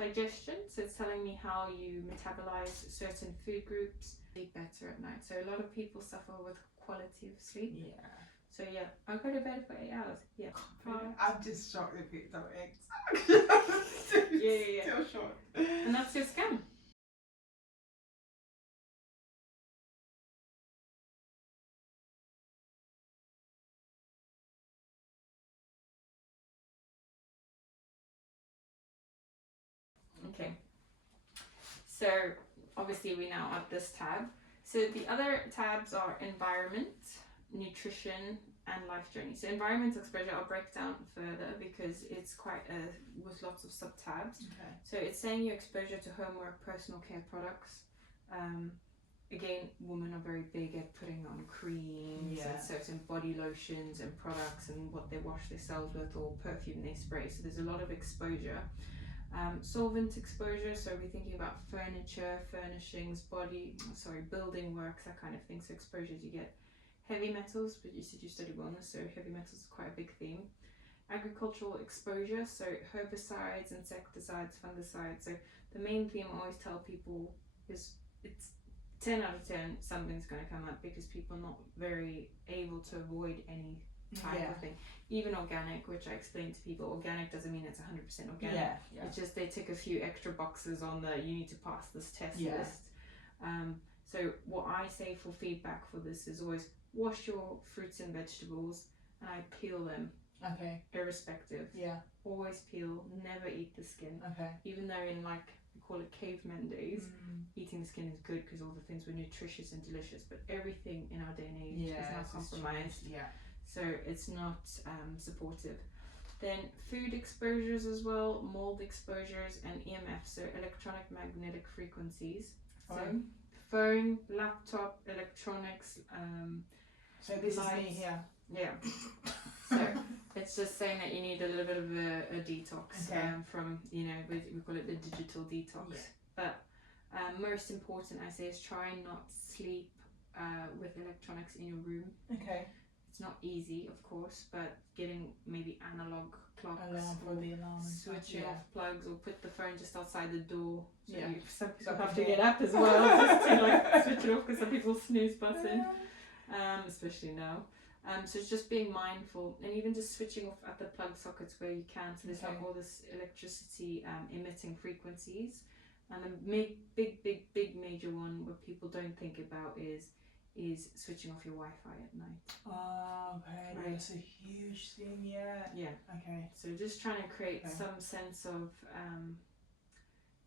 digestion, so it's telling me how you metabolize certain food groups. Sleep better at night. So a lot of people suffer with quality of sleep. Yeah. So yeah, I go to bed for 8 hours. Yeah. I'm just shocked if it's not eggs. Yeah. Still shocked. And that's your scan. Okay. So obviously we're now at this tab. So the other tabs are environment, nutrition, and life journey. So environment exposure I'll break down further because it's quite with lots of sub-tabs. Okay. So it's saying your exposure to homework, personal care products. Again, women are very big at putting on creams and certain body lotions and products and what they wash themselves with or perfume they spray. So there's a lot of exposure. Solvent exposure, so we're thinking about furniture, furnishings, building works, that kind of thing. So exposures you get. Heavy metals, but you said you study wellness, so heavy metals is quite a big theme. Agricultural exposure, so herbicides, insecticides, fungicides. So the main theme I always tell people is it's 10 out of 10 something's going to come up because people are not very able to avoid any type of thing. Even organic, which I explain to people, organic doesn't mean it's 100% organic. It's just they tick a few extra boxes on the you need to pass this test list. So what I say for feedback for this is always wash your fruits and vegetables and I peel them. Okay. Irrespective. Always peel, never eat the skin. Okay. Even though in like we call it caveman days, eating the skin is good because all the things were nutritious and delicious, but everything in our day and age is now compromised. So it's not supportive. Then food exposures as well, mold exposures, and EMF, so electronic magnetic frequencies. Phone? So phone, laptop, electronics. So this lights. is me here. Yeah. So it's just saying that you need a little bit of a detox from, we call it the digital detox. But most important, I say, is try not sleep with electronics in your room. Okay. It's not easy, of course, but getting maybe analog clocks, alarm for the alarm, switching off plugs, or put the phone just outside the door. So some people So have to get up as well just to like switch it off because some people snooze button, especially now. So it's just being mindful and even just switching off at the plug sockets where you can. So there's not all this electricity emitting frequencies. And the big major one what people don't think about is switching off your Wi-Fi at night. Oh, okay. Right. That's a huge thing, Yeah. Okay. So just trying to create some sense of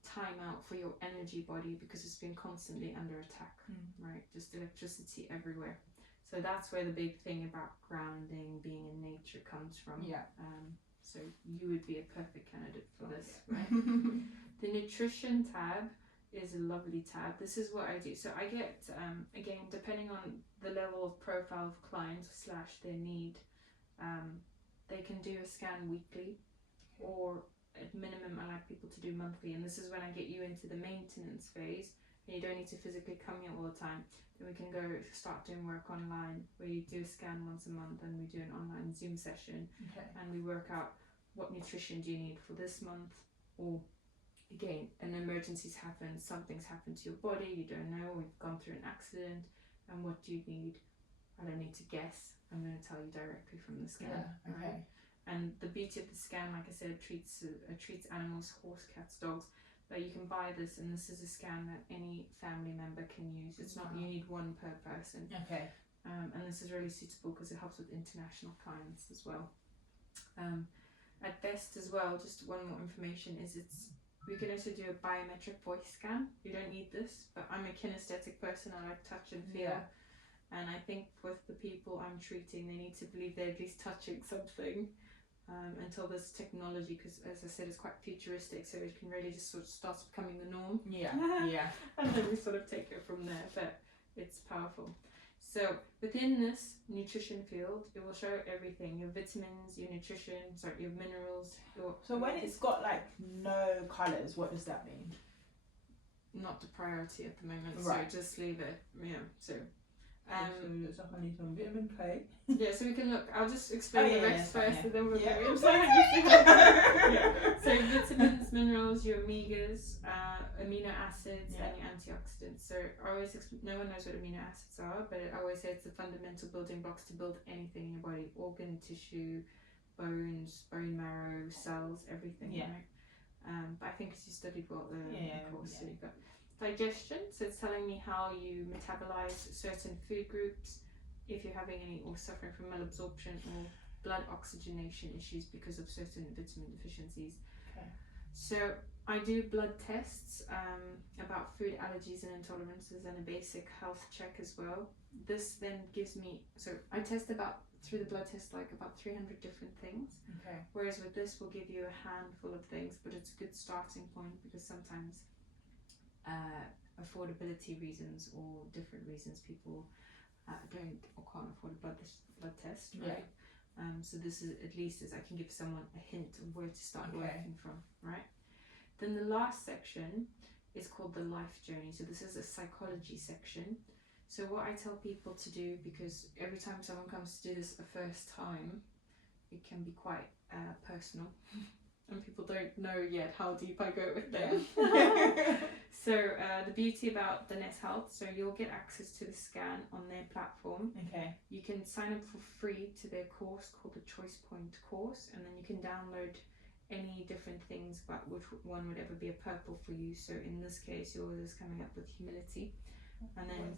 time out for your energy body because it's been constantly under attack, right? Just electricity everywhere. So that's where the big thing about grounding, being in nature comes from. So you would be a perfect candidate for this, right? The nutrition tab is a lovely tab. This is what I do. So I get, again, depending on the level of profile of client / their need, they can do a scan weekly or at minimum I like people to do monthly. And this is when I get you into the maintenance phase and you don't need to physically come here all the time. Then we can go start doing work online where you do a scan once a month and we do an online Zoom session and we work out what nutrition do you need for this month, or again, an emergency's happened, something's happened to your body, you don't know, we've gone through an accident, and what do you need? I don't need to guess, I'm going to tell you directly from the scan. Right? And the beauty of the scan, like I said, treats animals, horse, cats, dogs, but you can buy this, and this is a scan that any family member can use. It's not you need one per person. And this is really suitable because it helps with international clients as well. At best as well, just one more information is we can also do a biometric voice scan. You don't need this, but I'm a kinesthetic person. I like touch and feel. And I think with the people I'm treating, they need to believe they're at least touching something until this technology, because as I said, it's quite futuristic, so it can really just sort of start becoming the norm. And then we sort of take it from there, but it's powerful. So within this nutrition field, it will show everything, your vitamins, your nutrition, your minerals. So when it's got like no colours, what does that mean? Not the priority at the moment, right. So just leave it. So So it looks like I need some vitamin K. Yeah, so we can look. I'll just explain the rest first, and then we'll go into So vitamins, minerals, your omegas, amino acids, and your antioxidants. So I always no one knows what amino acids are, but I always say it's the fundamental building blocks to build anything in your body: organ, tissue, bones, bone marrow, cells, everything. Right? But I think because you studied well the course, so you got digestion. So it's telling me how you metabolize certain food groups, if you're having any or suffering from malabsorption or blood oxygenation issues because of certain vitamin deficiencies. Okay. So I do blood tests about food allergies and intolerances and a basic health check as well. This then gives me, so I test through the blood test like about 300 different things. Okay. Whereas with this will give you a handful of things, but it's a good starting point because sometimes affordability reasons or different reasons people don't or can't afford a blood test, right? So this is at least as I can give someone a hint of where to start working from, right? Then the last section is called the life journey. So this is a psychology section. So what I tell people to do, because every time someone comes to do this the first time, it can be quite personal. And people don't know yet how deep I go with them. So the beauty about the Nest Health, so you'll get access to the scan on their platform. Okay. You can sign up for free to their course called the Choice Point course, and then you can download any different things about which one would ever be a purple for you. So in this case, yours is coming up with humility, and then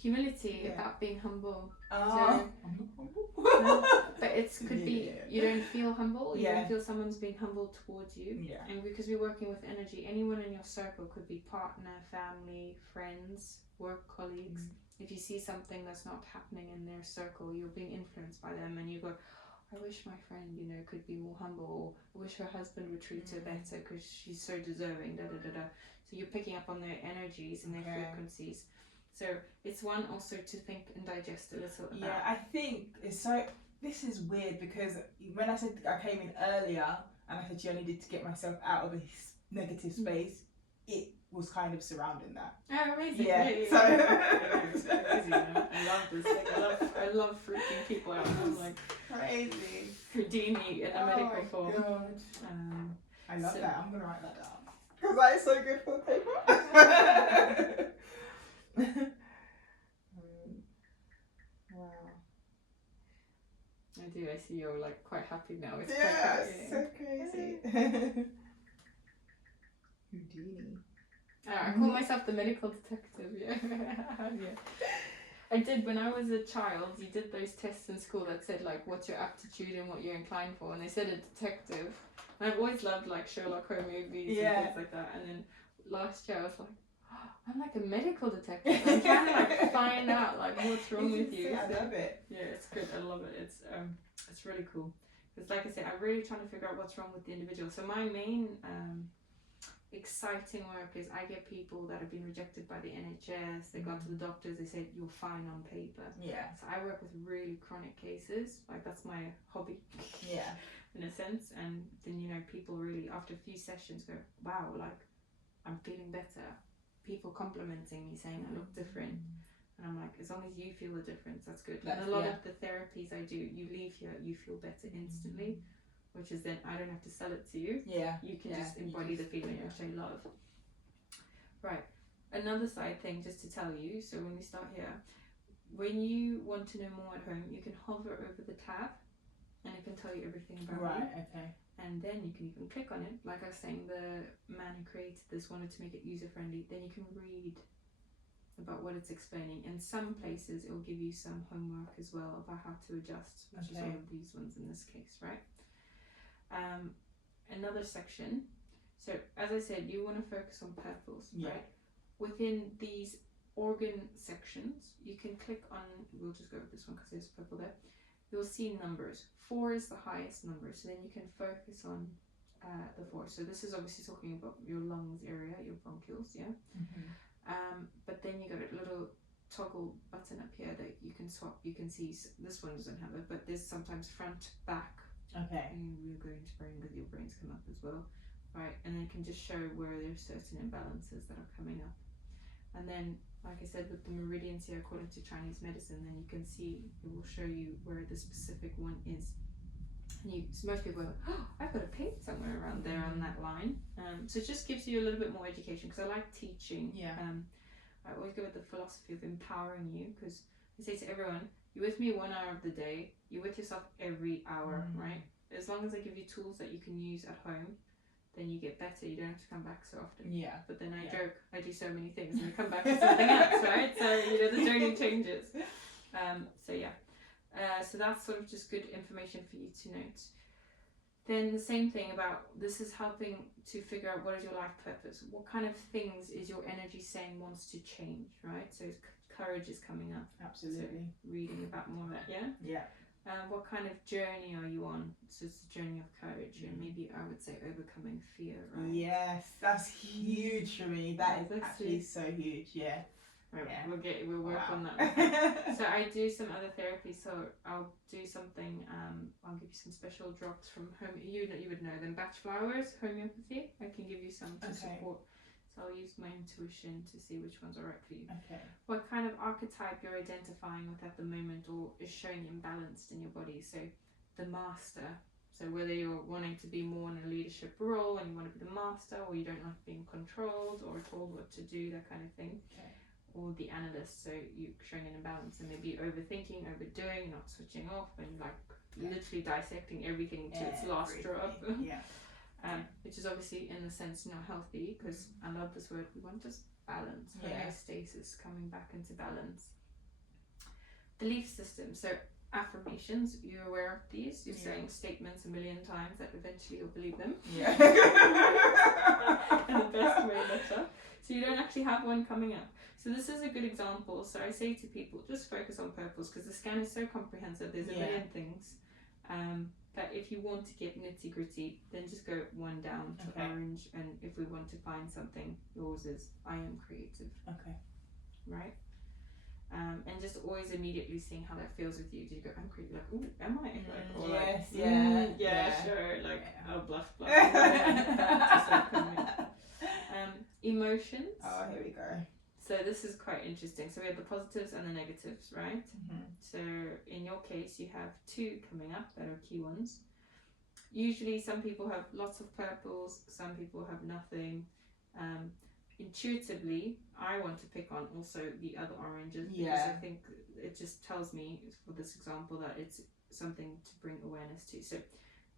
humility about being humble. Oh, but it could be you don't feel humble, you don't feel someone's being humble towards you. And because we're working with energy, anyone in your circle could be partner, family, friends, work colleagues. If you see something that's not happening in their circle, you're being influenced by them, and you go, I wish my friend, could be more humble, or I wish her husband would treat her better because she's so deserving, So you're picking up on their energies and their frequencies. So it's one also to think and digest a little about. Yeah, I think it's so. This is weird because when I said I came in earlier and I said I needed to get myself out of a negative space, it was kind of surrounding that. Oh, amazing! So it's crazy. I love this. I love freaking people out. I'm like crazy. Houdini in a medical form. God. I love that. I'm gonna write that down because that is so good for the paper. Wow. I do. I see you're like quite happy now. It's so crazy. Houdini. I call myself the medical detective. Yeah. I did when I was a child. You did those tests in school that said like what's your aptitude and what you're inclined for, and they said a detective. And I've always loved like Sherlock Holmes movies and things like that. And then last year I was like, I'm like a medical detective. I'm trying to like find out like what's wrong with you. I love it. Yeah, it's good. I love it. It's really cool. Because like I said, I'm really trying to figure out what's wrong with the individual. So my main exciting work is I get people that have been rejected by the NHS. They got to the doctors. They said you're fine on paper. Yeah. So I work with really chronic cases. Like that's my hobby. Yeah. In a sense, and then people really after a few sessions go, wow, like I'm feeling better. People complimenting me, saying I look different, and I'm like, as long as you feel the difference, that's good. And a lot of the therapies I do, you leave here, you feel better instantly, which is then I don't have to sell it to you. Yeah, you can just embody the feeling, which I love. Right, another side thing just to tell you. So when we start here, when you want to know more at home, you can hover over the tab, and it can tell you everything about you. Right. Okay. And then you can even click on it. Like I was saying, the man who created this wanted to make it user-friendly. Then you can read about what it's explaining. In some places, it will give you some homework as well about how to adjust, which is one of these ones in this case, right? Another section. So, as I said, you want to focus on purples, right? Within these organ sections, you can click on, we'll just go with this one because there's purple there. You'll see numbers. 4 is the highest number, so then you can focus on the 4. So this is obviously talking about your lungs area, your bronchioles, but then you got a little toggle button up here that you can swap. You can see this one doesn't have it, but there's sometimes front, back. Okay. And we're going to brain because your brains come up as well, right? And then it can just show where there's certain imbalances that are coming up. And then like I said, with the meridians here according to Chinese medicine, then you can see, it will show you where the specific one is. And so most people are like, oh, I've got a pain somewhere around there on that line. So it just gives you a little bit more education, because I like teaching. I always go with the philosophy of empowering you, because I say to everyone, you're with me 1 hour of the day, you're with yourself every hour, right? As long as I give you tools that you can use at home, then you get better. You don't have to come back so often. But then I joke, I do so many things and I come back to something else, right? So, you know, the journey changes. So that's sort of just good information for you to note. Then the same thing about, this is helping to figure out what is your life purpose. What kind of things is your energy saying wants to change, right? So courage is coming up. Absolutely. So reading about more of that, Yeah. What kind of journey are you on? So it's a journey of courage, and maybe I would say overcoming fear, right? Yes, that's huge for me. That is actually so huge, Right, we'll work on that. So I do some other therapy, so I'll do something, I'll give you some special drops from home, you would know them, Batch Flowers, homeopathy. I can give you some to support. So I'll use my intuition to see which ones are right for you. What kind of archetype you're identifying with at the moment, or is showing imbalanced in your body. So the master, so whether you're wanting to be more in a leadership role and you want to be the master, or you don't like being controlled or told what to do, that kind of thing. Or the analyst, so you're showing an imbalance and maybe overthinking, overdoing, not switching off, and like literally dissecting everything to its last drop. Which is obviously in a sense not healthy, because I love this word, we want just balance, homeostasis, coming back into balance. Belief system, so affirmations, you're aware of these, you're saying statements a million times that eventually you'll believe them. In the best way better. So you don't actually have one coming up. So this is a good example. So I say to people, just focus on purples, because the scan is so comprehensive, there's a million things. But if you want to get nitty gritty, then just go one down to orange, and if we want to find something, yours is I am creative. Right? And just always immediately seeing how that feels with you. Do you go, I'm creative? Like, ooh, am I? Like, or sure. Like, oh, bluff. Emotions. Oh, here we go. So this is quite interesting. So we have the positives and the negatives, right? So in your case, you have 2 coming up that are key ones. Usually some people have lots of purples, some people have nothing. Intuitively, I want to pick on also the other oranges, because I think it just tells me, for this example, that it's something to bring awareness to. So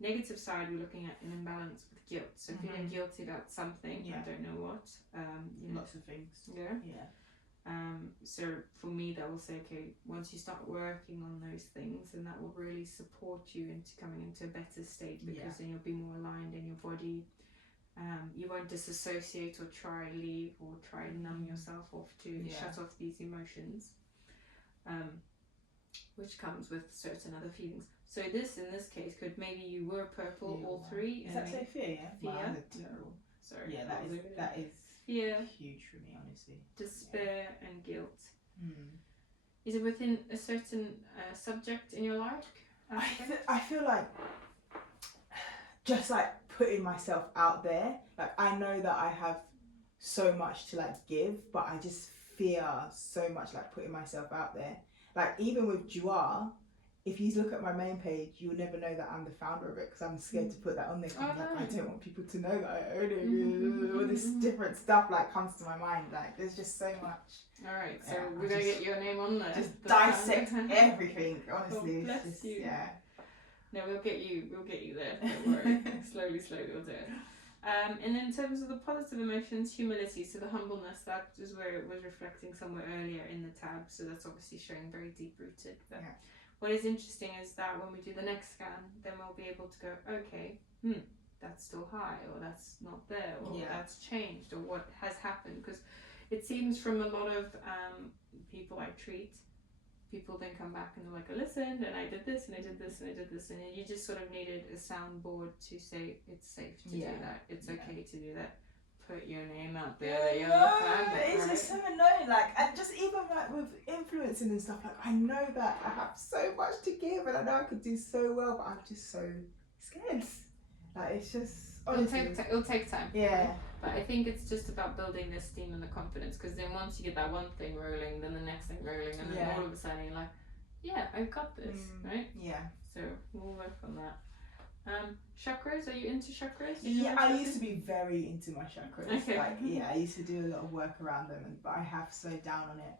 negative side, we're looking at an imbalance with guilt. So feeling guilty about something, I don't know what. Lots of things. So for me, that will say, okay, once you start working on those things, then that will really support you into coming into a better state, because then you'll be more aligned in your body. You won't disassociate or try leave or try numb yourself off to shut off these emotions, which comes with certain other feelings. So this, in this case, could maybe you were purple, all 3. Is that so fear? Fear. Terrible. Sorry. That is fear, huge for me, honestly. Despair and guilt. Is it within a certain subject in your life? I feel like just like putting myself out there. Like, I know that I have so much to like give, but I just fear so much like putting myself out there. Like, even with Jua, if you look at my main page, you'll never know that I'm the founder of it, because I'm scared to put that on there. I don't want people to know that I own it. All this different stuff like comes to my mind. Like, there's just so much. All right, so we're gonna get your name on there. Just dissect everything. Honestly, bless it's just, you. No, we'll get you there. Don't worry. slowly we'll do it. And then in terms of the positive emotions, humility, so the humbleness, that is where it was reflecting somewhere earlier in the tab. So that's obviously showing very deep rooted. What is interesting is that when we do the next scan, then we'll be able to go, okay, that's still high, or that's not there, or that's changed, or what has happened. Because it seems from a lot of people I treat, people then come back and they're like, I listened, and I did this, and I did this, and I did this, and you just sort of needed a soundboard to say it's safe to do that, it's okay to do that. Put your name out there that you're the fan. It's just so annoying, like, and just even like with influencing and stuff, like, I know that I have so much to give and I know I could do so well, but I'm just so scared. Like, it's just, It'll take time. Yeah. But I think it's just about building the esteem and the confidence, because then once you get that one thing rolling, then the next thing rolling, and then all of a sudden you're like, yeah, I've got this, right? Yeah. So we'll work on that. Chakras, are you into chakras? I used to be very into my chakras. Okay. I used to do a lot of work around them, but I have slowed down on it.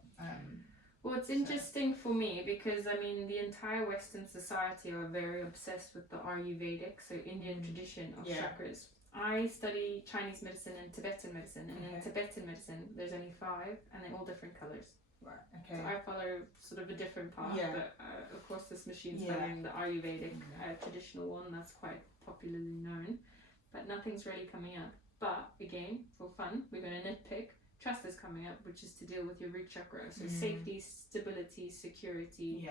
Well, it's interesting for me because the entire Western society are very obsessed with the Ayurvedic, so Indian tradition of chakras. I study Chinese medicine and Tibetan medicine, and in Tibetan medicine there's only 5, and they're all different colours. Right. Okay. So I follow sort of a different path, but of course this machine's following the Ayurvedic traditional one that's quite popularly known, but nothing's really coming up. But again, for fun, we're going to nitpick. Trust is coming up, which is to deal with your root chakra. So safety, stability, security,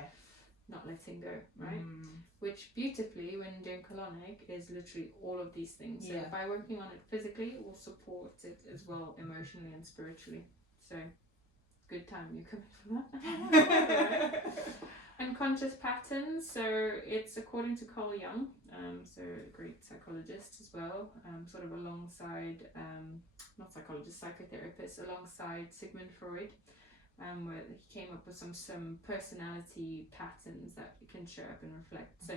not letting go, right? Which beautifully, when doing colonic, is literally all of these things. So by working on it physically, it will support it as well emotionally and spiritually. So good time you're coming for that. Unconscious patterns. So it's according to Carl Jung, so a great psychologist as well, sort of alongside, not psychologist, psychotherapist, alongside Sigmund Freud, where he came up with some personality patterns that can show up and reflect. So,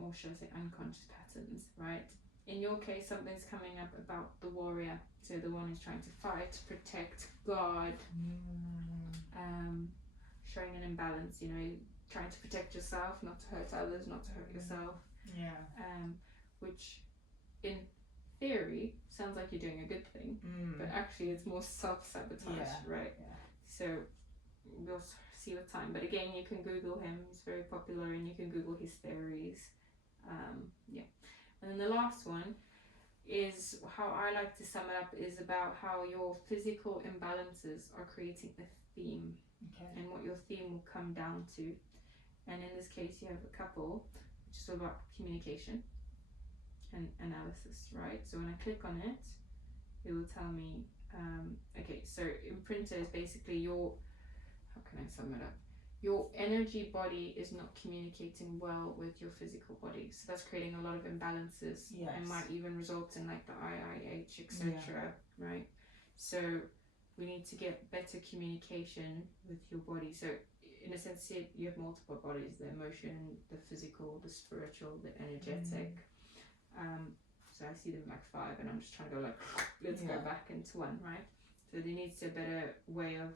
or should I say unconscious patterns, right? In your case, something's coming up about the warrior, so the one who's trying to fight, protect, guard, showing an imbalance, trying to protect yourself, not to hurt others, not to hurt yourself. Which in theory sounds like you're doing a good thing, but actually it's more self-sabotage, right? So we'll see with time. But again, you can Google him, he's very popular, and you can Google his theories. And then the last one is how I like to sum it up, is about how your physical imbalances are creating a theme, and what your theme will come down to. And in this case, you have a couple, which is all about communication and analysis, right? So when I click on it, it will tell me, so imprinter is basically your, how can I sum it up? Your energy body is not communicating well with your physical body, so that's creating a lot of imbalances, and might even result in like the IIH, etc. Right? So we need to get better communication with your body. So in a sense, you have multiple bodies: the emotion, the physical, the spiritual, the energetic. So I see them like 5, and I'm just trying to go like, let's go back into one, right? So there needs to be a better way of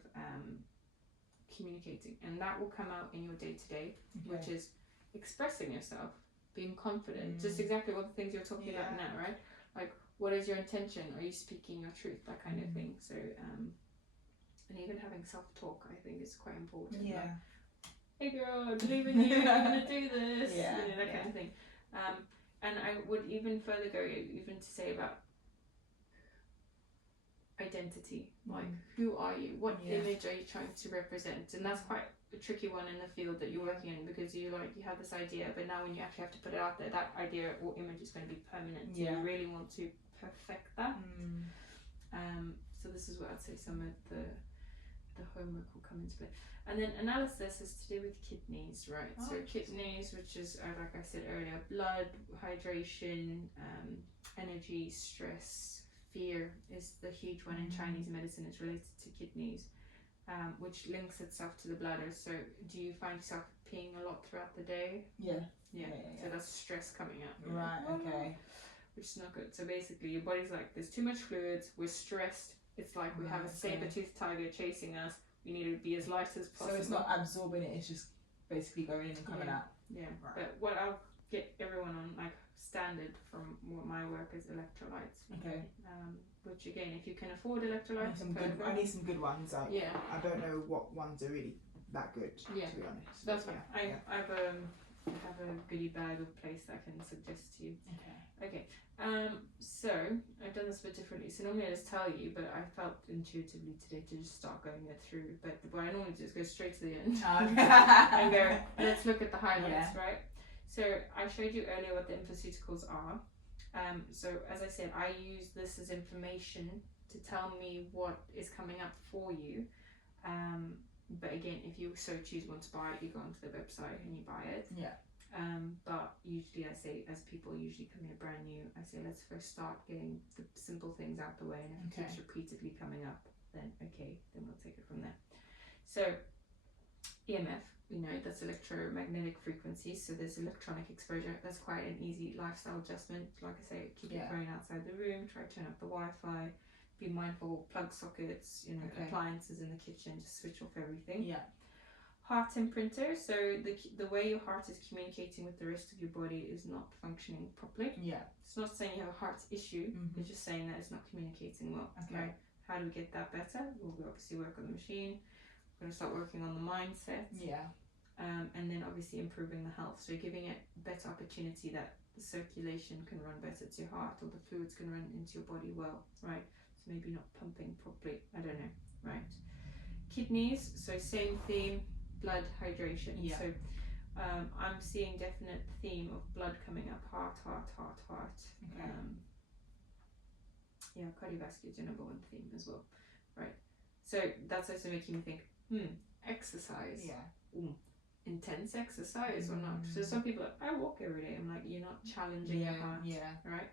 communicating, and that will come out in your day-to-day, which is expressing yourself, being confident, just exactly what the things you're talking about now, right? Like, what is your intention? Are you speaking your truth? That kind of thing. So and even having self-talk, I think, is quite important. Like, hey girl, I believe in you, I'm gonna do this, that kind of thing. And I would even further go even to say about identity, like who are you, what image are you trying to represent? And that's quite a tricky one in the field that you're working in, because you have this idea, but now when you actually have to put it out there, that idea or image is going to be permanent. You really want to perfect that. So this is what I'd say some of the homework will come into play. And then analysis is to do with kidneys, right? So kidneys, which is like I said earlier, blood, hydration, energy, stress, fear is the huge one in Chinese medicine. It's related to kidneys, which links itself to the bladder. So do you find yourself peeing a lot throughout the day? So that's stress coming out. Right, okay. Which is not good. So basically your body's like, there's too much fluids, we're stressed, it's like we have a saber-toothed tiger chasing us, we need to be as light as possible. So it's not absorbing it, it's just basically going in and coming out. Right. But what I'll get everyone on, like standard from what my work is, electrolytes. Which again, if you can afford electrolytes, I need some good ones. I don't know what ones are really that good, to be honest. That's fine. I have a goodie bag of place that I can suggest to you. Okay. So I've done this a bit differently. So normally I just tell you, but I felt intuitively today to just start going it through. But what I normally do is go straight to the end and go, let's look at the highlights, right? So I showed you earlier what the infoceuticals are. So as I said, I use this as information to tell me what is coming up for you. But again, if you so choose want to buy it, you go onto the website and you buy it. But usually I say, as people usually come here brand new, I say let's first start getting the simple things out the way, and if it keeps repeatedly coming up, then okay, then we'll take it from there. So EMF, we know that's electromagnetic frequencies, so there's electronic exposure. That's quite an easy lifestyle adjustment. Like I say, keep your phone outside the room, try to turn up the Wi-Fi, be mindful, plug sockets, appliances in the kitchen, just switch off everything. Heart imprinter, so the way your heart is communicating with the rest of your body is not functioning properly. It's not saying you have a heart issue, it's just saying that it's not communicating well. Right? How do we get that better? Well, we obviously work on the machine. We're going to start working on the mindset. And then obviously improving the health. So giving it better opportunity that the circulation can run better to your heart, or the fluids can run into your body well, right? So maybe not pumping properly. I don't know, right? Kidneys, so same theme, blood hydration. So I'm seeing definite theme of blood coming up, heart. Cardiovascular is your number one theme as well, right? So that's also making me think, exercise. Intense exercise or not? So some people are like, I walk every day. I'm like, you're not challenging your heart, right?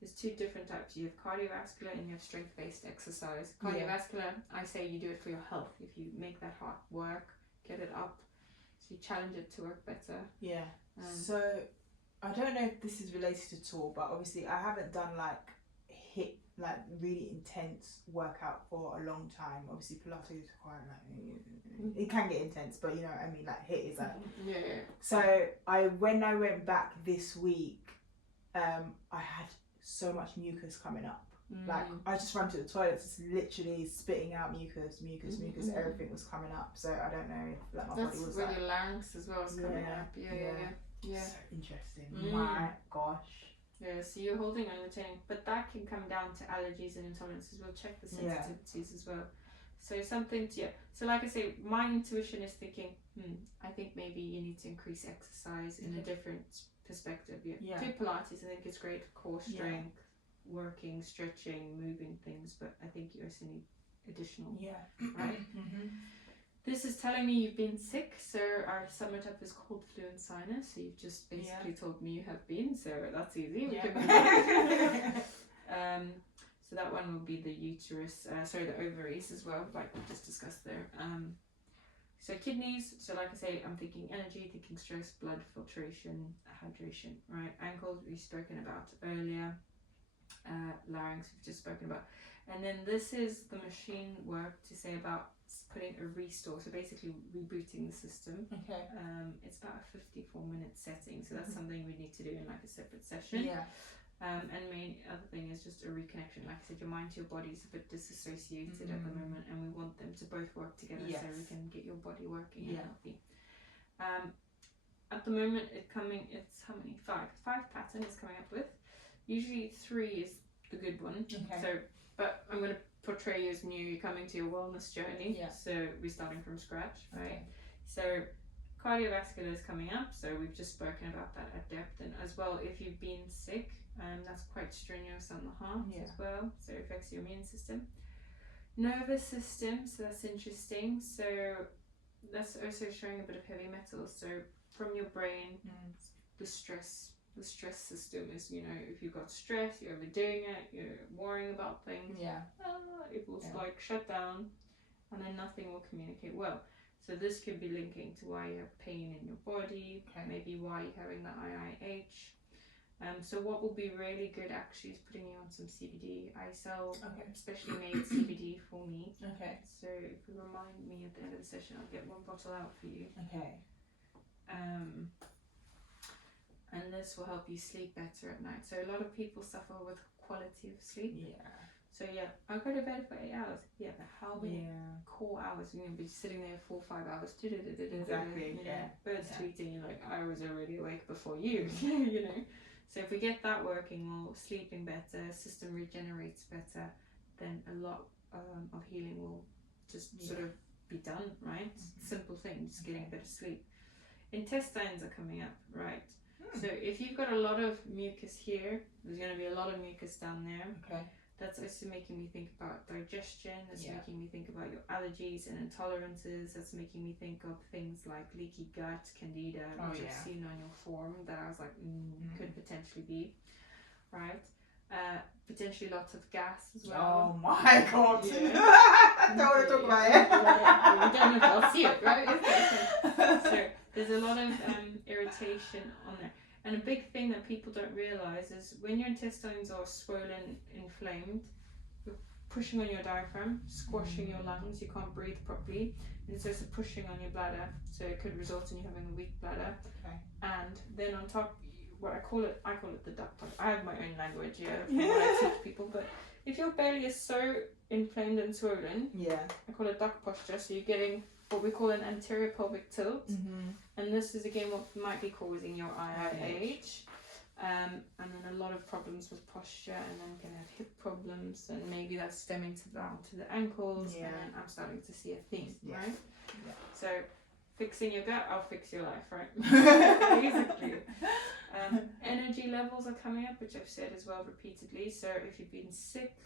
There's two different types. You have cardiovascular and you have strength-based exercise. Cardiovascular, I say you do it for your health. If you make that heart work, get it up, so you challenge it to work better. So I don't know if this is related at all, but obviously I haven't done like really intense workout for a long time. Obviously Pilates is quite like, it can get intense, but you know what I mean, like HIIT is like So when I went back this week, I had so much mucus coming up. Like I just ran to the toilet, just literally spitting out mucus, everything was coming up. So I don't know if like my body was like, your larynx as well is coming up. So interesting. My gosh. So you're holding and retaining, but that can come down to allergies and intolerances. We'll check the sensitivities as well. So something to so like I say, my intuition is thinking, I think maybe you need to increase exercise in a different perspective. Do Pilates, I think it's great for core strength, working, stretching, moving things, but I think you also need additional. Right? This is telling me you've been sick, so our summer type is cold, flu and sinus, so you've just basically told me you have been, so that's easy. So that one will be the uterus, the ovaries as well, like we just discussed there. So kidneys, so like I say, I'm thinking energy, thinking stress, blood filtration, hydration, right? Ankles we've spoken about earlier, larynx we've just spoken about. And then this is the machine work to say about putting a restore, so basically rebooting the system. It's about a 54-minute setting, so that's something we need to do in like a separate session. And main other thing is just a reconnection. Like I said, your mind to your body is a bit disassociated at the moment, and we want them to both work together so we can get your body working and healthy. At the moment, it's how many? Five pattern is coming up with. Usually 3 is the good one. So, but I'm going to portray you as new. You're coming to your wellness journey. So we're starting from scratch, right? So cardiovascular is coming up. So we've just spoken about that at depth, and as well, if you've been sick, that's quite strenuous on the heart as well. So it affects your immune system. Nervous system. So that's interesting. So that's also showing a bit of heavy metals. So from your brain, the stress system is, if you've got stress, you're overdoing it, you're worrying about things, it will like shut down, and then nothing will communicate well. So this could be linking to why you have pain in your body, maybe why you're having the IIH. So what will be really good actually is putting you on some CBD. I sell specially made CBD for me. So if you remind me at the end of the session, I'll get 1 bottle out for you. And this will help you sleep better at night. So a lot of people suffer with quality of sleep. So I go to bed for 8 hours. But how many core hours? You're going to be sitting there 4 or 5 hours. Exactly. Birds tweeting. You're like, I was already awake before you. So if we get that working, well, sleeping better, system regenerates better, then a lot of healing will just sort of be done, right? Simple thing, just getting better sleep. Intestines are coming up, right? So if you've got a lot of mucus here, there's going to be a lot of mucus down there. That's also making me think about digestion. That's making me think about your allergies and intolerances. That's making me think of things like leaky gut, candida, which I've seen on your form that I was like, could potentially be, right? Potentially lots of gas as well. Oh my god! I don't want to talk about it. We don't know if I'll see it, right? So there's a lot of irritation on there. And a big thing that people don't realise is when your intestines are swollen, inflamed, you're pushing on your diaphragm, squashing your lungs, you can't breathe properly, and it's also pushing on your bladder, so it could result in you having a weak bladder. Okay. And then on top, I call it the duck punch. I have my own language, from what I teach people, but if your belly is so inflamed and swollen, I call it duck posture, so you're getting what we call an anterior pelvic tilt, and this is again what might be causing your IIH, and then a lot of problems with posture, and then can have hip problems, and maybe that's stemming down to the ankles, and then I'm starting to see a theme, right? Yeah. So fixing your gut, I'll fix your life, right? Basically. Energy levels are coming up, which I've said as well repeatedly. So if you've been sick,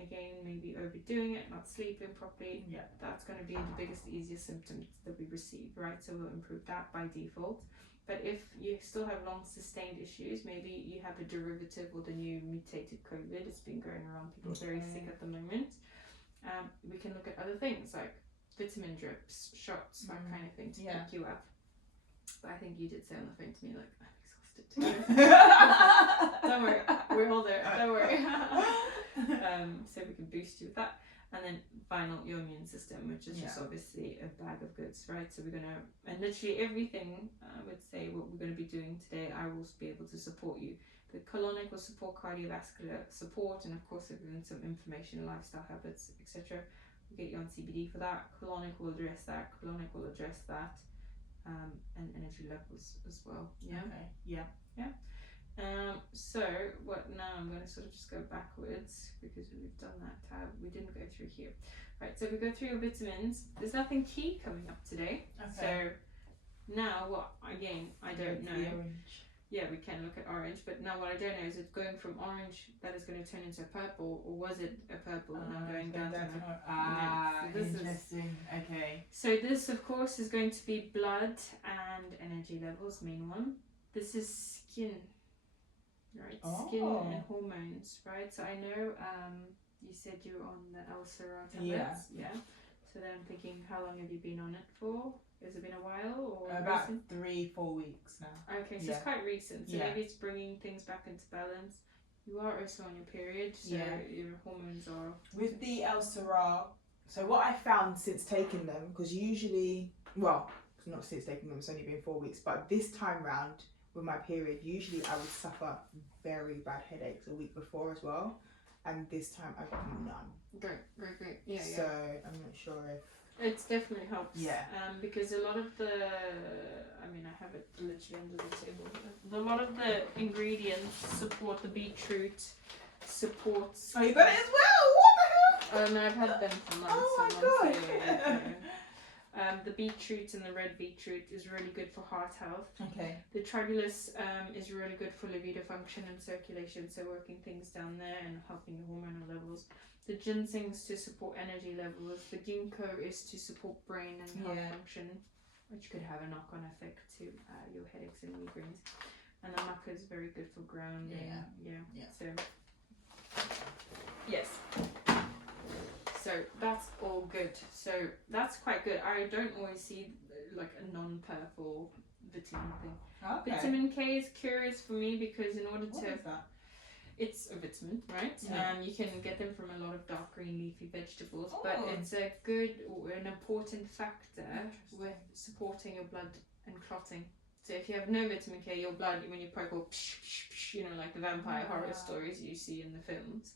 again, maybe overdoing it, not sleeping properly, that's going to be the biggest, easiest symptoms that we receive, right? So we'll improve that by default. But if you still have long sustained issues, maybe you have a derivative or the new mutated COVID, it's been going around, people are very sick at the moment, we can look at other things like vitamin drips, shots, that kind of thing to pick you up. But I think you did say on the phone to me, like, I'm exhausted. Don't worry, we're all there, don't worry. So we can boost you with that. And then final, your immune system, which is just obviously a bag of goods, right? So we're going to, and literally everything, I would say what we're going to be doing today, I will be able to support you. The colonic will support cardiovascular support, and of course, if you're in some inflammation, lifestyle habits, etc., we'll get you on CBD for that. Colonic will address that, colonic will address that, and energy levels as well. Yeah. Okay. Yeah. Yeah. So what now? I'm going to sort of just go backwards because we've done that tab. We didn't go through here. Right. So we go through your vitamins. There's nothing key coming up today. Okay. So now what? Again, I don't know. Orange. Yeah, we can look at orange, but now what I don't know is it going from orange that is going to turn into a purple, or was it a purple and now going down to orange? So interesting. Okay. So this, of course, is going to be blood and energy levels, main one. This is skin. Right, skin and hormones, right? So I know you said you're on the L-Serra tablets, yeah. So then I'm thinking, how long have you been on it for? Has it been a while or about recent? 3-4 weeks now? Okay, so it's quite recent. So maybe it's bringing things back into balance. You are also on your period, so your hormones are with the L-Serra. So what I found since taking them, because usually, well, not since taking them, it's only been 4 weeks, but this time round with my period, usually I would suffer very bad headaches a week before as well, and this time I got none. Great. Yeah. So I'm not sure if it definitely helps. Yeah. Because a lot of the, I mean, I have it literally under the table here. A lot of the ingredients support the beetroot, supports. Oh, you got it as well. What the hell? No, I've had them for months. Oh my god. The beetroot and the red beetroot is really good for heart health. Okay. The tribulus is really good for libido function and circulation, so working things down there and helping your hormonal levels. The ginseng's to support energy levels. The ginkgo is to support brain and heart function, which could have a knock-on effect to your headaches and migraines. And the maca is very good for grounding. Yeah. So, yes. So that's all good. So that's quite good. I don't always see like a non-purple vitamin thing. Okay. Vitamin K is curious for me because in order What is that? It's a vitamin, right? Yeah. You can get them from a lot of dark green leafy vegetables, but it's a good or an important factor with supporting your blood and clotting. So if you have no vitamin K, your blood, when you poke, will like the vampire horror stories you see in the films.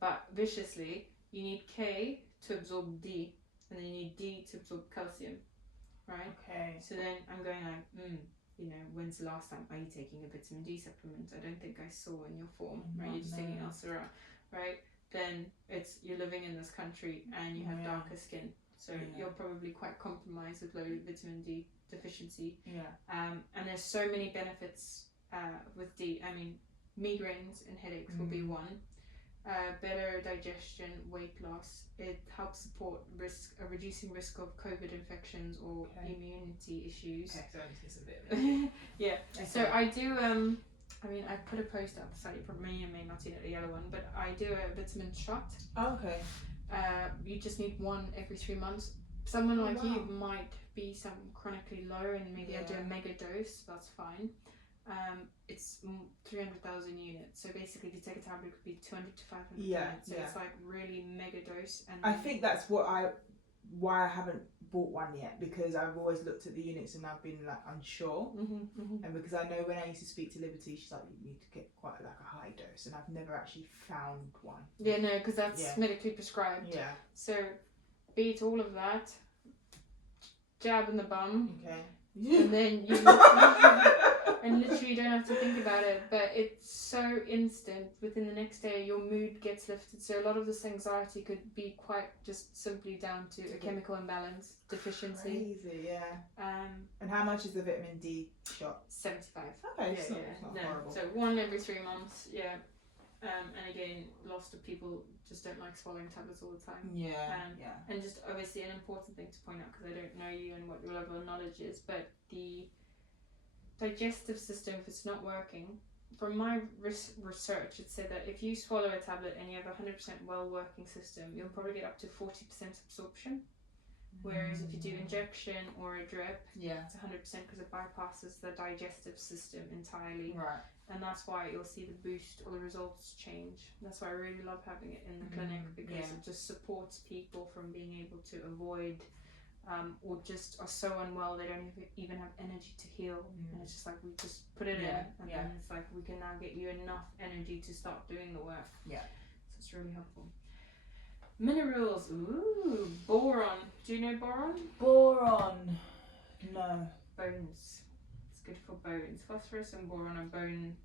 But viciously, you need K to absorb D, and then you need D to absorb calcium, right? Okay. So then I'm going like, when's the last time are you taking a vitamin D supplement? I don't think I saw in your form, right? You're just taking L-Serra, right? Then it's you're living in this country and you have darker skin, so you're probably quite compromised with low vitamin D deficiency. And there's so many benefits with D. I mean, migraines and headaches will be one. better digestion, weight loss. It helps support reducing risk of COVID infections or immunity issues. Okay, so it's a bit of it. Yeah. Okay. So I do. I mean, I put a post up. So you may or may not see it, the yellow one, but I do a vitamin shot. Oh, okay. You just need one every 3 months. Someone like you might be chronically low, and maybe I do a mega dose. That's fine. It's 300,000 units. So basically, if you take a tablet, it could be 200 to 500 units. So it's like really mega dose. And I think that's why I haven't bought one yet, because I've always looked at the units and I've been like unsure. And because I know when I used to speak to Liberty, she's like, you need to get quite like a high dose, and I've never actually found one. Yeah, no, because that's medically prescribed. Yeah. So beat all of that, jab in the bum. Okay. And then you literally don't have to think about it, but it's so instant. Within the next day, your mood gets lifted. So a lot of this anxiety could be quite just simply down to a chemical imbalance deficiency. Crazy, yeah. And how much is the vitamin D shot? 75. Okay, it's not horrible. So one every 3 months, yeah. And again, lots of people just don't like swallowing tablets all the time. And just obviously an important thing to point out, because I don't know you and what your level of knowledge is, but the digestive system, if it's not working, from my research, it said that if you swallow a tablet and you have a 100% well-working system, you'll probably get up to 40% absorption. Whereas if you do injection or a drip, it's 100% because it bypasses the digestive system entirely. Right. And that's why you'll see the boost or the results change. That's why I really love having it in the clinic, because it just supports people from being able to avoid or just are so unwell they don't even have energy to heal. And it's just like we just put it in, and then it's like we can now get you enough energy to start doing the work. So it's really helpful. Minerals. Ooh, boron. Do you know boron? Boron. No. Bones. It's good for bones. Phosphorus and boron are bone.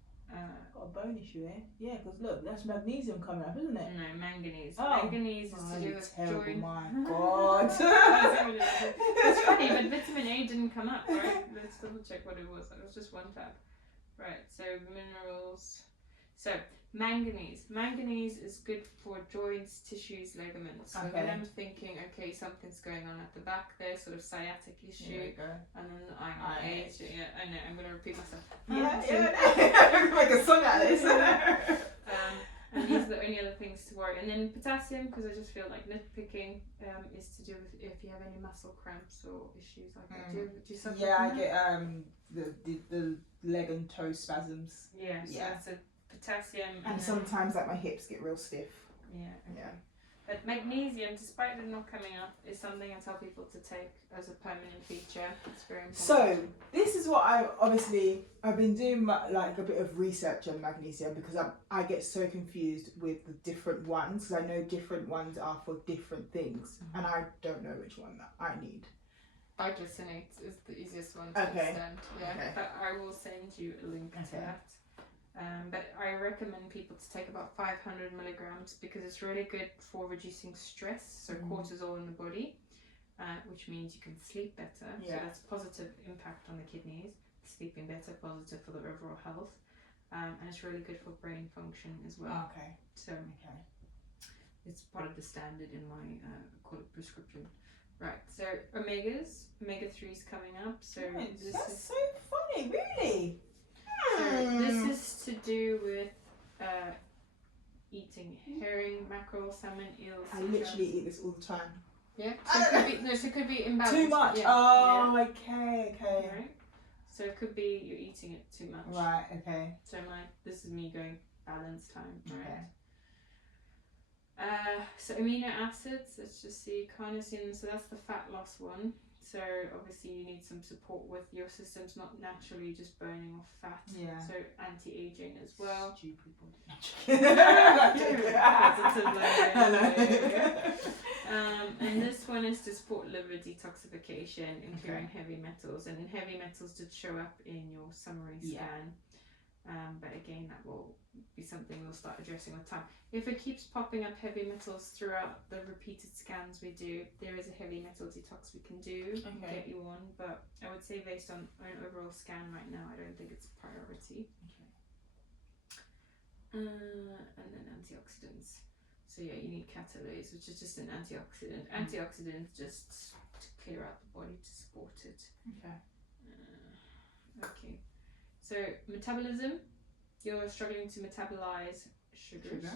Got a bone issue here. Yeah, because look, that's magnesium coming up, isn't it? No, manganese. Oh. Manganese is to do with joint. My God. It's funny, but vitamin A didn't come up, right? Let's double check what it was. It was just one tab. Right, so minerals. So manganese. Manganese is good for joints, tissues, ligaments. So when I'm thinking, okay, something's going on at the back there, sort of sciatic issue, and then I'm age. Yeah, I know. I'm going to repeat myself. I can make a song out of this. And these are the only other things to worry. And then potassium, because I just feel like nitpicking, is to do with if you have any muscle cramps or issues like that. Do you suffer from I that? get the leg and toe spasms. So potassium. And sometimes like my hips get real stiff. But magnesium, despite it not coming up, is something I tell people to take as a permanent feature. It's very important. So this is what I've been doing like a bit of research on magnesium, because I get so confused with the different ones, because I know different ones are for different things, and I don't know which one that I need. Glycinate is the easiest one to understand. But I will send you a link to that. But I recommend people to take about 500 milligrams, because it's really good for reducing stress, so cortisol in the body, which means you can sleep better. So that's positive impact on the kidneys. Sleeping better, positive for the overall health, and it's really good for brain function as well. So it's part of the standard in my prescription. Right, so omega-3's coming up. So that's so funny, really. So this is to do with eating herring, mackerel, salmon, eels. I literally eat this all the time. Yeah. So it could be imbalanced. Too much. Yeah. Okay. Right. So it could be you're eating it too much. Right. Okay. So this is me going balance time. Right. Okay. So amino acids. Let's just see carnosine. So that's the fat loss one. So obviously you need some support with your system's not naturally just burning off fat. Yeah. So anti-aging as well. Stupid body. And this one is to support liver detoxification, including heavy metals. And heavy metals did show up in your summary scan. But again, that will be something we'll start addressing with time. If it keeps popping up heavy metals throughout the repeated scans we do, there is a heavy metal detox we can do and get you on. But I would say based on an overall scan right now, I don't think it's a priority. And then antioxidants. So yeah, you need catalase, which is just an antioxidant. Antioxidants just to clear out the body, to support it. Okay. Okay. So metabolism, you're struggling to metabolize sugars,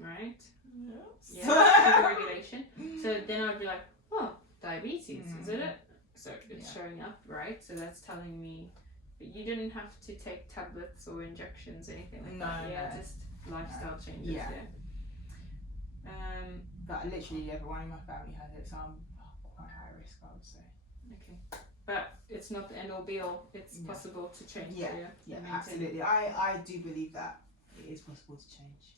right? Yes. Yeah, sugar regulation. So then I'd be like, oh, diabetes, is it? So it's showing up, right? So that's telling me that you didn't have to take tablets or injections, anything like that. Yeah, just lifestyle changes. Yeah. But literally everyone in my family has it, so I'm quite high risk, I would say. Okay. But it's not the end all be all. It's possible to change. Yeah, absolutely. I do believe that it is possible to change.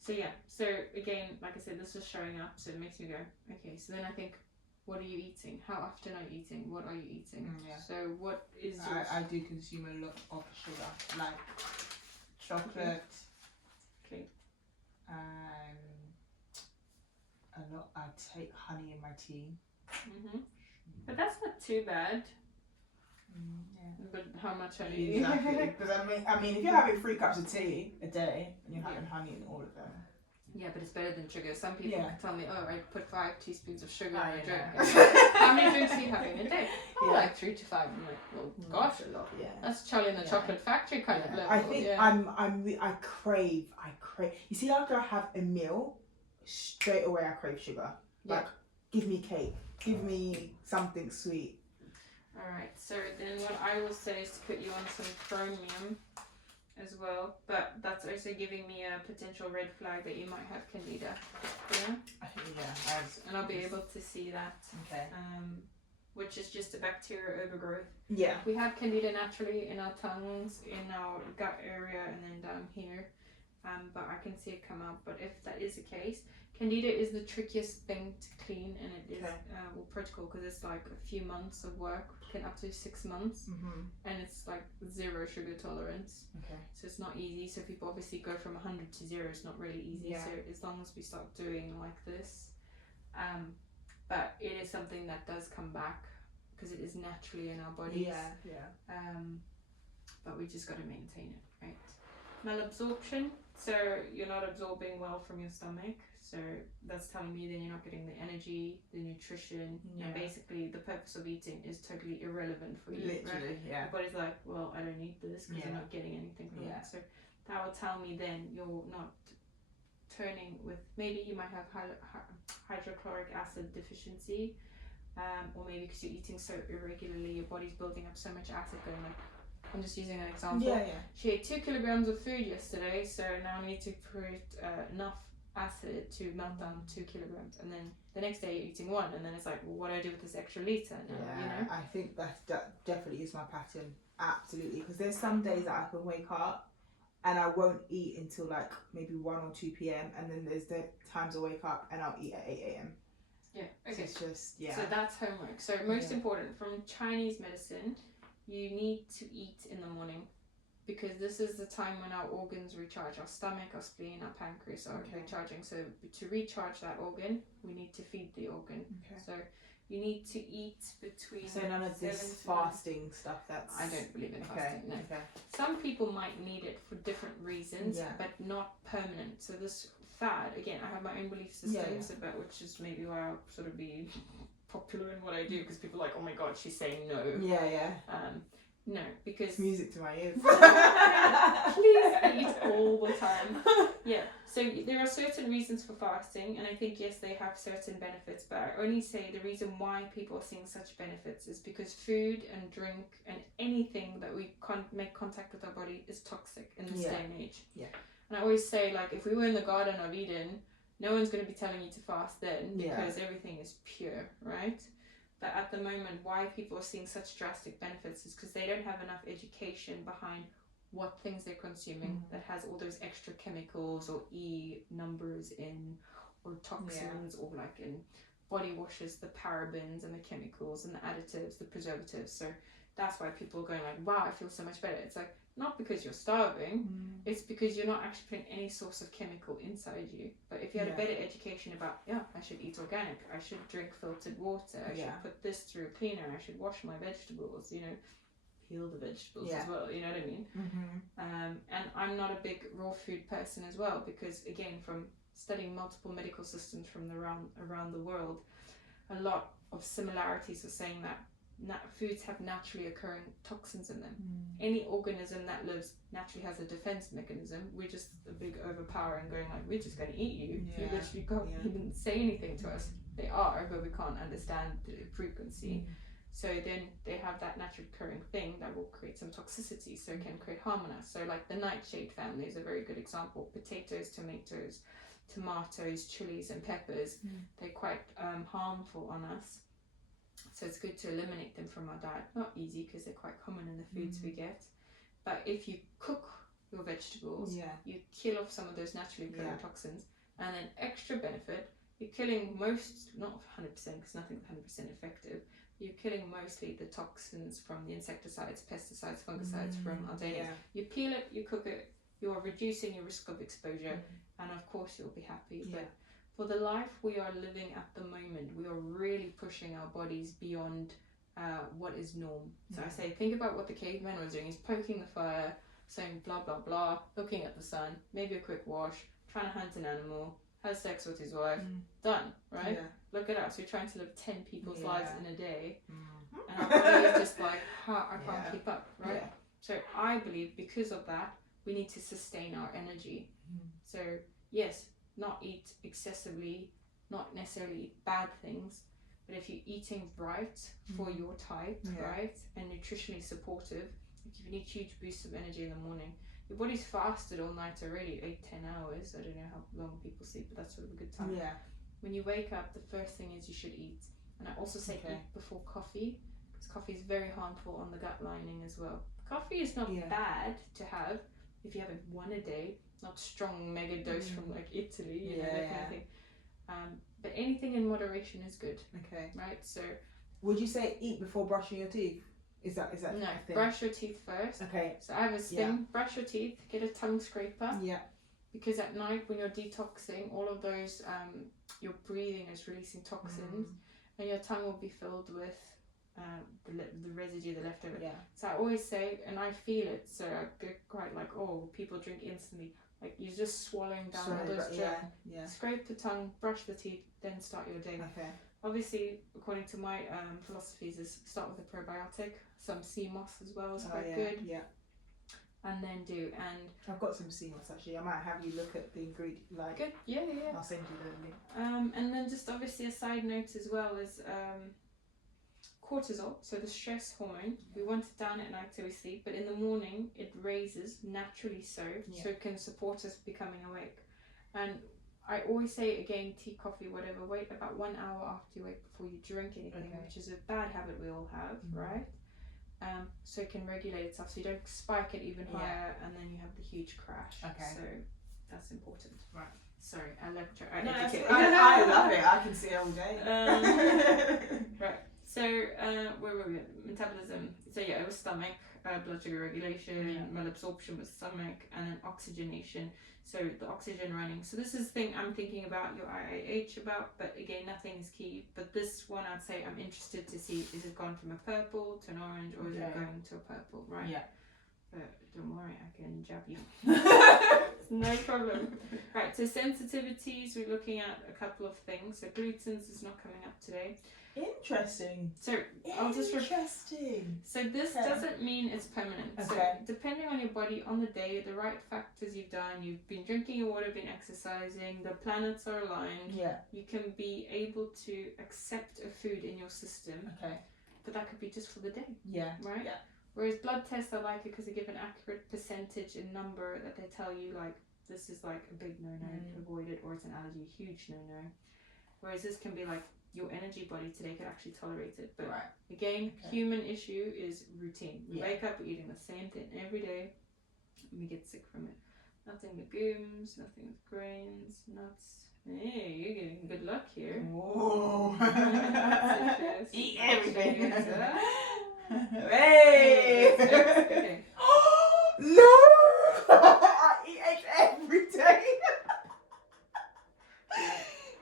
So yeah. So again, like I said, this was showing up, so it makes me go, okay. So then I think, what are you eating? How often are you eating? What are you eating? So what is your... I do consume a lot of sugar, like chocolate. Okay. A lot. I take honey in my tea. But that's not too bad. But how much honey? Exactly. Because I mean, if you're having 3 cups of tea a day and you're having honey in all of them. Yeah, but it's better than sugar. Some people can tell me, oh, I put 5 teaspoons of sugar in my drink. How many drinks are you having a day? Oh, like 3 to 5. I'm like, well, gosh, a lot. Yeah. That's Charlie in the Chocolate Factory kind of level. I think I crave. You see, after I have a meal, straight away I crave sugar. Like, give me cake, give me something sweet. Alright, so then what I will say is to put you on some chromium as well, but that's also giving me a potential red flag that you might have candida. Yeah? And I'll be able to see that. Okay. Which is just a bacterial overgrowth. Yeah. We have candida naturally in our tongues, in our gut area, and then down here. But I can see it come out. But if that is the case, candida is the trickiest thing to clean, and it is protocol, because it's like a few months of work, up to 6 months, and it's like 0 sugar tolerance. Okay. So it's not easy. So people obviously go from 100 to 0. It's not really easy. Yeah. So as long as we start doing like this, but it is something that does come back because it is naturally in our bodies. But we just got to maintain it, right? Malabsorption. So you're not absorbing well from your stomach. So that's telling me then you're not getting the energy, the nutrition, and basically the purpose of eating is totally irrelevant for you. Literally, right? Your body's like, well, I don't need this because I'm not getting anything from it. So that will tell me then you're not turning with, maybe you might have hydrochloric acid deficiency, or maybe because you're eating so irregularly, your body's building up so much acid going like, I'm just using an example. She ate 2 kilograms of food yesterday, so now I need to put enough acid to melt down 2 kilograms, and then the next day you're eating 1, and then it's like, well, what do I do with this extra litre now? You know? I think that definitely is my pattern, absolutely, because there's some days that I can wake up and I won't eat until like maybe 1 or 2 p.m, and then there's the times I wake up and I'll eat at 8 a.m. Yeah, okay. So it's just, so that's homework. So most important, from Chinese medicine, you need to eat in the morning, because this is the time when our organs recharge. Our stomach, our spleen, our pancreas are recharging. So to recharge that organ, we need to feed the organ. So you need to eat between... So none of this fasting stuff that's... I don't believe in fasting, no. Some people might need it for different reasons, but not permanent. So this fad, again, I have my own belief systems about, which is maybe why I'll sort of be popular in what I do, because people are like, oh my god, she's saying no. No, because... It's music to my ears. Please eat all the time. So there are certain reasons for fasting, and I think, yes, they have certain benefits, but I only say the reason why people are seeing such benefits is because food and drink and anything that we make contact with our body is toxic in this day and age. And I always say, like, if we were in the Garden of Eden, no one's going to be telling you to fast then, because everything is pure, right? But at the moment, why people are seeing such drastic benefits is because they don't have enough education behind what things they're consuming that has all those extra chemicals or E numbers in, or toxins, or like in body washes, the parabens and the chemicals and the additives, the preservatives. So that's why people are going like, wow, I feel so much better. It's like, not because you're starving, it's because you're not actually putting any source of chemical inside you. But if you had a better education about, I should eat organic, I should drink filtered water, I should put this through a cleaner, I should wash my vegetables, you know, peel the vegetables Yeah. as well, you know what I mean? And I'm not a big raw food person as well, because again, from studying multiple medical systems from around the world, a lot of similarities are saying that foods have naturally occurring toxins in them. Any organism that lives naturally has a defense mechanism. We're just a big overpowering going like, we're just going to eat you. You literally can't even say anything to us. They are, but we can't understand the frequency. So then they have that naturally occurring thing that will create some toxicity, so it can create harm on us. So like the nightshade family is a very good example. Potatoes, tomatoes, chilies and peppers, they're quite harmful on us. So it's good to eliminate them from our diet. Not easy because they're quite common in the foods we get. But if you cook your vegetables, you kill off some of those naturally occurring toxins. And then extra benefit, you're killing most, not 100% because nothing's 100% effective, you're killing mostly the toxins from the insecticides, pesticides, fungicides from our daily. You peel it, you cook it, you're reducing your risk of exposure, and of course you'll be happy. But for the life we are living at the moment, we are really pushing our bodies beyond what is norm. So I say, think about what the caveman was doing. He's poking the fire, saying blah blah blah, looking at the sun, maybe a quick wash, trying to hunt an animal, has sex with his wife, done, right? Look at us, we're trying to live 10 people's lives in a day, and our body is just like, I can't keep up, right? So I believe because of that, we need to sustain our energy. So yes, not eat excessively, not necessarily eat bad things, but if you're eating right for your type, right, and nutritionally supportive, if you need huge boosts of energy in the morning, your body's fasted all night already, 8-10 hours. I don't know how long people sleep, but that's sort of a good time. When you wake up, the first thing is you should eat. And I also say eat before coffee, because coffee is very harmful on the gut lining as well. Coffee is not bad to have if you have it one a day, not strong mega dose from like Italy, you know, that kind of thing. But anything in moderation is good. Right? So would you say eat before brushing your teeth? Is that no, a thing? brush your teeth first. So I have a thing, brush your teeth, get a tongue scraper. Because at night when you're detoxing, all of those, your breathing is releasing toxins, and your tongue will be filled with the residue, the leftover. So I always say, and I feel it, so I get quite like, oh, people drink instantly. Like you're just swallowing down all those germs. Scrape the tongue, brush the teeth, then start your day. Obviously, according to my philosophies, is start with a probiotic, some sea moss as well is quite good. And then and I've got some sea moss actually. I might have you look at the ingredient. Like good, I'll send you the link. And then just obviously a side note as well is cortisol, so the stress hormone. We want it down at night so we sleep, but in the morning it raises naturally, so it can support us becoming awake. And I always say again, tea, coffee, whatever, wait about 1 hour after you wake before you drink anything, which is a bad habit we all have, right? So it can regulate itself, so you don't spike it even higher, and then you have the huge crash. So that's important. Right. Sorry, I lecture. I love it. I can see it all day. Right. So where were we? Metabolism. So it was stomach, blood sugar regulation, malabsorption was stomach, and then oxygenation. So the oxygen running. So this is the thing I'm thinking about your IIH about, but again, nothing is key. But this one I'd say I'm interested to see, is it gone from a purple to an orange, or is it going to a purple, right? But don't worry, I can jab you. No problem. Right, so sensitivities, we're looking at a couple of things. So gluten's is not coming up today. Interesting. So I'll just interesting. So this doesn't mean it's permanent. So depending on your body, on the day, the right factors you've done, you've been drinking your water, been exercising, the planets are aligned. You can be able to accept a food in your system. But that could be just for the day. Right? Whereas blood tests are like it because they give an accurate percentage in number that they tell you like this is like a big no-no, avoid it, or it's an allergy, huge no-no. Whereas this can be like your energy body today could actually tolerate it. But again, human issue is routine. We wake up, we're eating the same thing every day, and we get sick from it. Nothing legumes, nothing with grains, nuts. Hey, you're getting good luck here. Whoa. Eat everything. Hey! Okay. No! I eat eggs every day.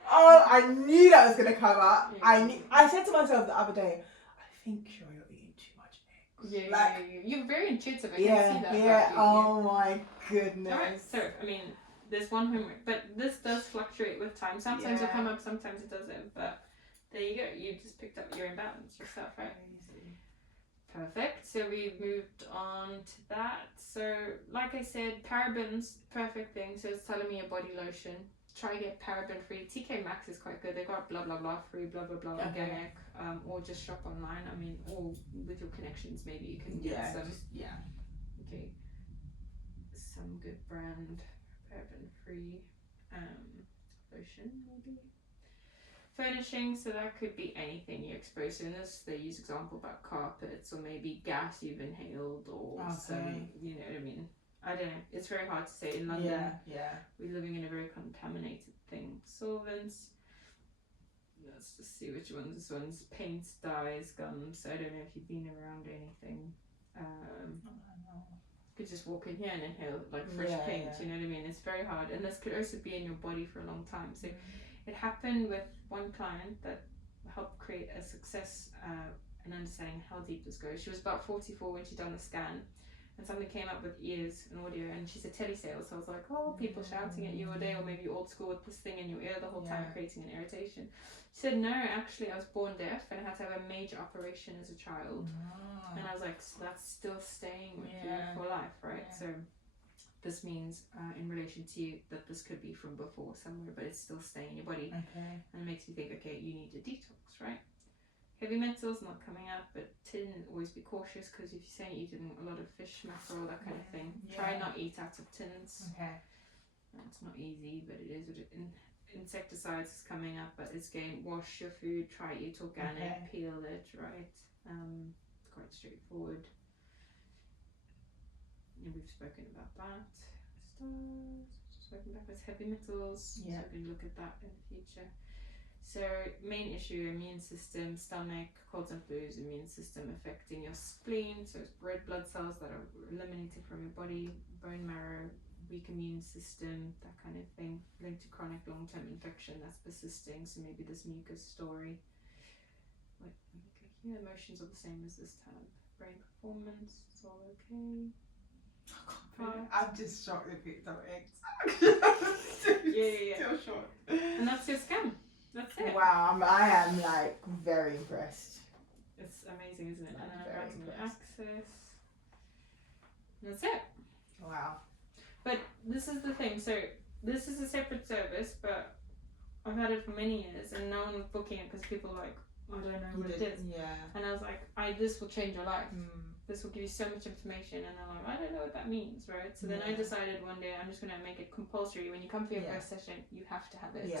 Oh, I knew that was gonna come up. I said to myself the other day, I think you're eating too much eggs. You're very intuitive. I can see that. Yeah. Oh my goodness. Alright, so I mean, there's one homework, but this does fluctuate with time. Sometimes it'll come up, sometimes it doesn't. But there you go. You just picked up your imbalance yourself, right? Crazy. Perfect. So we moved on to that. So like I said, parabens, perfect thing. So it's telling me a body lotion. Try get paraben free. TK Maxx is quite good. They got blah blah blah free, blah blah blah organic, or just shop online. I mean, or with your connections, maybe you can get some. Okay. Some good brand paraben free lotion maybe. Furnishing, so that could be anything you expose in this. They use example about carpets or maybe gas you've inhaled or some, you know what I mean. I don't know. It's very hard to say in London. We're living in a very contaminated thing. Solvents. Let's just see which ones. This one's paints, dyes, gums. I don't know if you've been around anything. You could just walk in here and inhale like fresh paint. You know what I mean? It's very hard, and this could also be in your body for a long time. So it happened with one client that helped create a success in understanding how deep this goes. She was about 44 when she done the scan, and something came up with ears and audio, and she's a telesales. So I was like, oh, people shouting at you all day, or maybe you're old school with this thing in your ear the whole time, creating an irritation. She said, no, actually I was born deaf and I had to have a major operation as a child. And I was like, so that's still staying with you for life, right? So this means in relation to you that this could be from before somewhere, but it's still staying in your body. And it makes me think, okay, you need a detox, right? Heavy metals not coming up, but tin, always be cautious, because if you're saying eating a lot of fish, mackerel, that kind of thing, try not eat out of tins. It's not easy, but it is what it is. Insecticides is coming up, but it's again, wash your food, try eat organic, peel it, right? Quite straightforward. And we've spoken about that. Stars, spoken about with heavy metals, so we can look at that in the future. So main issue, immune system, stomach, colds and flus, immune system affecting your spleen, so it's red blood cells that are eliminated from your body, bone marrow, weak immune system, that kind of thing, linked to chronic long-term infection that's persisting, so maybe this mucus story. Like, okay, here emotions are the same as this tab. Brain performance, it's all okay. I'm just shocked if it's not X. Still shocked. And that's your scan. That's it. Wow, I am like very impressed. It's amazing, isn't it? And then browsing access. That's it. Wow. But this is the thing. So this is a separate service, but I've had it for many years, and no one was booking it because people are like, I don't know what it is. And I was like, this will change your life. This will give you so much information. And I'm like, I don't know what that means, right? So then I decided one day I'm just going to make it compulsory. When you come for your first session, you have to have it.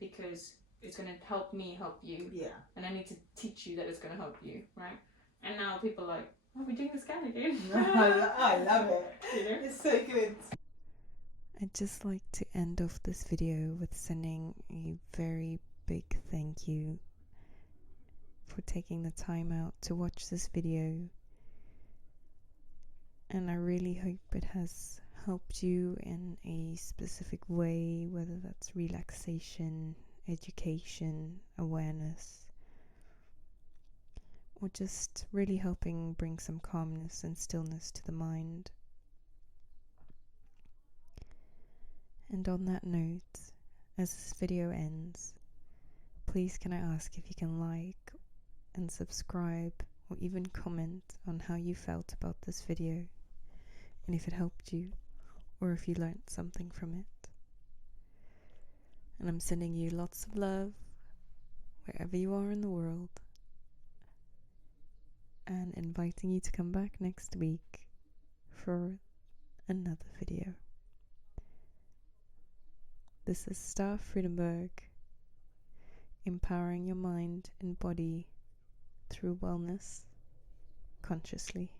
Because it's going to help me help you. And I need to teach you that it's going to help you, right? And now people are like, oh, we're doing the scan again. I love it. You know? It's so good. I'd just like to end off this video with sending a very big thank you for taking the time out to watch this video. And I really hope it has helped you in a specific way, whether that's relaxation, education, awareness, or just really helping bring some calmness and stillness to the mind. And on that note, as this video ends, please can I ask if you can like and subscribe or even comment on how you felt about this video, and if it helped you or if you learned something from it. And I'm sending you lots of love wherever you are in the world, and inviting you to come back next week for another video. This is Star Friedenberg, empowering your mind and body through wellness consciously.